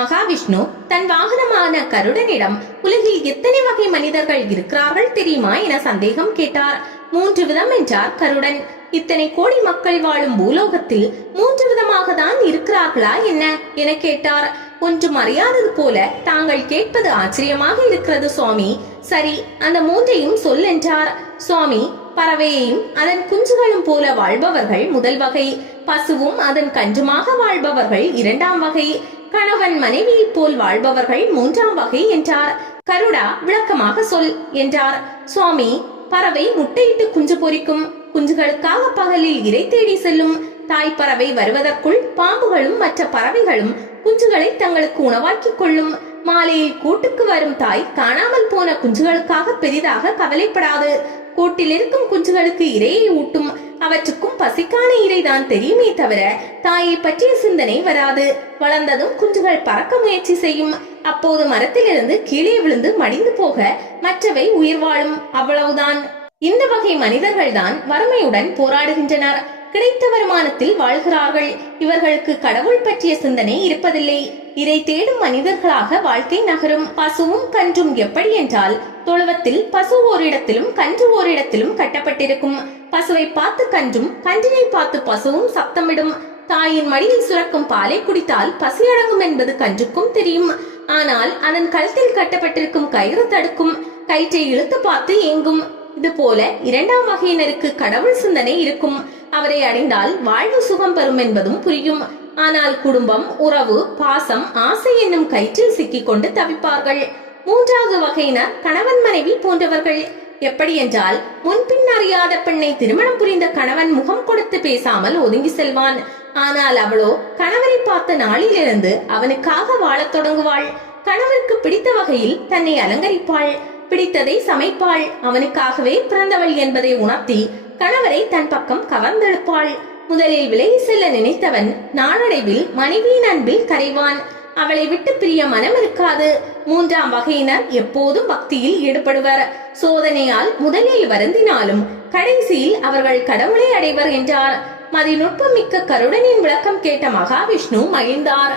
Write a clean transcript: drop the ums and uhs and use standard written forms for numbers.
மகாவிஷ்ணு தன் வாகனமான கருடனிடம் உலகில் எத்தனை வகை மனிதர்கள் இருக்கிறார்கள் தெரியுமா என சந்தேகம் கேட்டார். 3 விதம் என்றார் கருடன். இத்தனை கோடி மக்கள் வாழும் பூலோகத்தில் 3 விதமாக தான் இருக்கிறார்களா என்ன என கேட்டார். ஒன்றும் அறியாதது போல தாங்கள் கேட்பது ஆச்சரியமாக இருக்கிறது சுவாமி. சரி, அந்த 3ஐயும் சொல் என்றார். சுவாமி, பறவையையும் அதன் குஞ்சுகளும் போல வாழ்பவர்கள் முதல் வகை, பசுவும் அதன் கன்றுமாக வாழ்பவர்கள் 2ஆம் வகை, கணவன் மனைவியை போல் வாழ்பவர்கள் 3ஆம் வகை என்றார். கருடா, விளக்கமாக சொல் என்றார். சுவாமி, பறவை முட்டையிட்டு குஞ்சு பொரிக்கும், குஞ்சுகளுக்காக பகலில் இரை தேடி செல்லும். தாய் பறவை வருவதற்குள் பாம்புகளும் மற்ற பறவைகளும் குஞ்சுகளை தங்களுக்கு உணவாக்கிக் கொள்ளும். மாலையில் கூட்டுக்கு வரும் தாய் காணாமல் போன குஞ்சுகளுக்காக பெரிதாக கவலைப்படாது. கூட்டில் இருக்கும் குஞ்சுகளுக்கு இரையை ஊட்டும். அவற்றுக்கும் பசிக்கான இறைதான் தெரியுமே தவிர தாயை பற்றிய சிந்தனை வராது. வளர்ந்ததும் குஞ்சுகள் பறக்க முயற்சி செய்யும். அப்போது மரத்திலிருந்து கீழே விழுந்து மடிந்து போக மற்றவை உயிர் வாழும். அவ்வளவுதான். இந்த வகை மனிதர்கள் தான் வறுமையுடன் போராடுகின்றனர். கிடைத்த வருமானத்தில் வாழ்கிறார்கள். இவர்களுக்கு கடவுள் பற்றிய சிந்தனை இருப்பதில்லை. இறை தேடும் மனிதர்களாக வாழ்க்கை நகரும். பசுவும் கன்றும் எப்படி என்றால், தொழுவத்தில் பசு ஓரிடத்திலும் கன்று ஓரிடத்திலும் கட்டப்பட்டிருக்கும். பசுவை பார்த்து கன்றும், கன்றினை பார்த்து பசுவும் சப்தமிடும். தாயின் மடியில் சுரக்கும் பாலை குடித்தால் பசி அடங்கும் என்பது கன்றுக்கும் தெரியும். ஆனால் அதன் கழுத்தில் கட்டப்பட்டிருக்கும் கயிறு தடுக்கும். கயிற்றை இழுத்து பார்த்து ஏங்கும். இது போல 2ஆம் வகையினருக்கு கடவுள் சிந்தனை இருக்கும். அவரை அடைந்தால் வாழ்வு சுகம் பெறும் என்பதும் புரியும். ஆனால் குடும்பம், உறவு, பாசம், ஆசை என்னும் கயிற்றில் சிக்கிக் கொண்டு தவிப்பார்கள். 3வது வகையினர் கணவன் மனைவி போன்றவர்கள். எப்படி என்றால், முன்பின் அறியாத பெண்ணை திருமணம் புரிந்த கணவன் முகம் கொடுத்து பேசாமல் ஒதுங்கி செல்வான். ஆனால் அவளோ கணவரை பார்த்த நாளிலிருந்து அவனுக்காக வாழத் தொடங்குவாள். கணவருக்கு பிடித்த வகையில் தன்னை அலங்கரிப்பாள். பிடித்ததை சமைப்பாள். அவனுக்காகவே பிறந்தவள் என்பதை உணர்த்தி கணவரை தன் பக்கம் கவர்ந்தெழுப்பாள். முதலில் விலகி செல்ல நினைத்தவன் நாளடைவில் மனைவியின் அன்பில் கரைவான். அவளை விட்டு பிரிய மனம் இருக்காது. 3ஆம் வகையினர் எப்போதும் பக்தியில் ஈடுபடுவர். சோதனையால் முதலில் வருந்தினாலும் கடைசியில் அவர்கள் கடவுளை அடைவர் என்றார். மதிநுட்பம் மிக்க கருடனின் விளக்கம் கேட்ட மகாவிஷ்ணு மகிழ்ந்தார்.